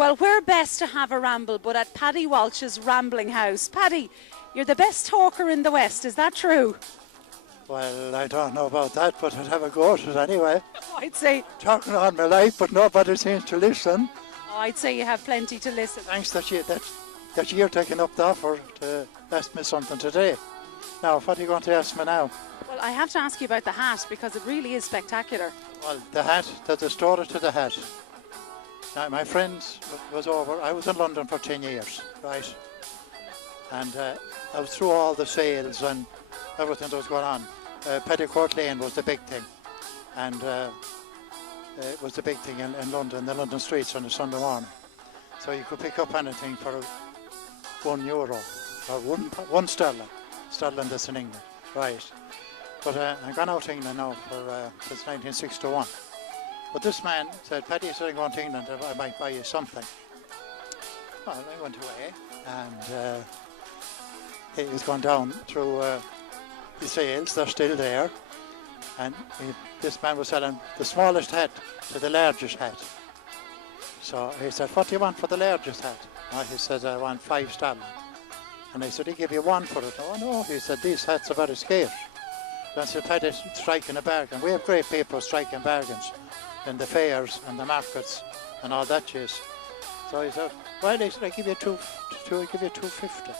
Well, we're best to have a ramble, but at Paddy Walsh's rambling house. Paddy, you're the best talker in the West, is that true? Well, I don't know about that, but I'd have a go at it anyway. I'd say... Talking on my life, but nobody seems to listen. I'd say you have plenty to listen. Thanks that you're taking up the offer to ask me something today. Now, what are you going to ask me now? Well, I have to ask you about the hat, because it really is spectacular. Well, the hat, there's a story to the hat. Now, my friends was over. I was in London for 10 years, right? And I was through all the sales and everything that was going on. Petticoat Lane was the big thing. And it was the big thing in London, the London streets on a Sunday morning. So you could pick up anything for €1 or one sterling that's in England, right? But I've gone out to England now since 1961. But this man said, Paddy, he said, I'm going to England, I might buy you something. Well, I went away, and he was going down through the sales, they're still there. And this man was selling the smallest hat to the largest hat. So he said, what do you want for the largest hat? Well, he said, I want 5 sterling. And I said, he give you 1 for it. Oh no, he said, these hats are very scarce. So I said, Paddy, striking a bargain. We have great people striking bargains in the fairs and the markets and all that jazz. So he said, well, he said, I give you 250.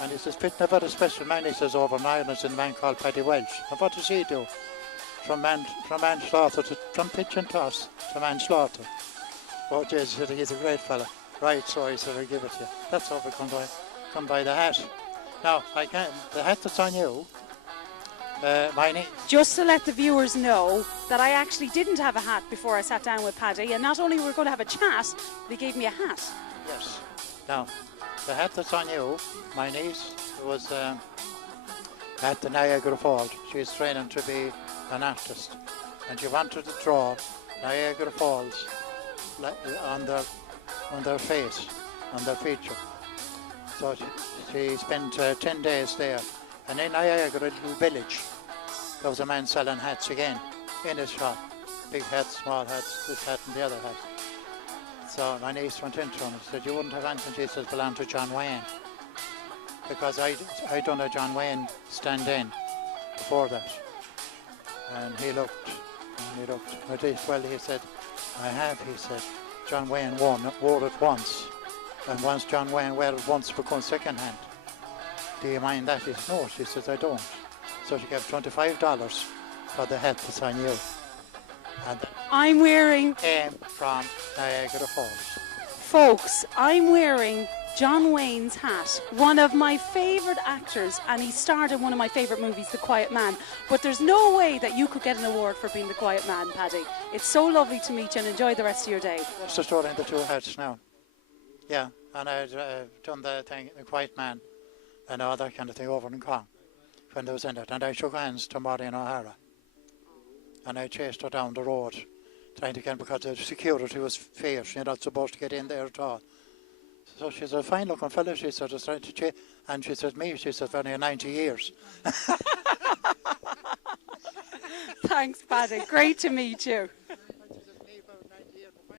And he says, fitting a very special man, he says, over in Ireland, a man called Paddy Walsh. And what does he do? From manslaughter from pitch and toss to manslaughter. Oh, Jesus, he said, he's a great fella. Right, so he said, I'll give it to you. That's how we come by the hat. Now, the hat that's on you, just to let the viewers know that I actually didn't have a hat before I sat down with Paddy, and not only were we going to have a chat, but he gave me a hat. Yes. Now, the hat that's on you, my niece was at the Niagara Falls. She's training to be an artist, and she wanted to draw Niagara Falls on their face, on their feature. So she spent 10 days there. And in Niagara, little village, there was a man selling hats again in his shop. Big hats, small hats, this hat and the other hat. So my niece went into him and said, you wouldn't have anything, she says, belong to John Wayne. Because I done a John Wayne stand-in before that. And he looked. Well, he said, I have, he said. John Wayne wore it once. And once John Wayne wore it once, become second-hand. Do you mind that? He said, no, she says, I don't. So she gave $25 for the hat that's on you. And I'm wearing... came from Niagara Falls. Folks, I'm wearing John Wayne's hat, one of my favourite actors, and he starred in one of my favourite movies, The Quiet Man. But there's no way that you could get an award for being the quiet man, Paddy. It's so lovely to meet you, and enjoy the rest of your day. That's the story in the 2 hats now. Yeah, and I'd done the thing, The Quiet Man, and all that kind of thing over in Kong when they was in it. And I shook hands to Maureen O'Hara. And I chased her down the road, trying to get, because the security was fierce. You're not supposed to get in there at all. So she's a fine looking fella, she said, just trying to chase. And she said, me, she said, only 90 years. Thanks, Paddy. Great to meet you.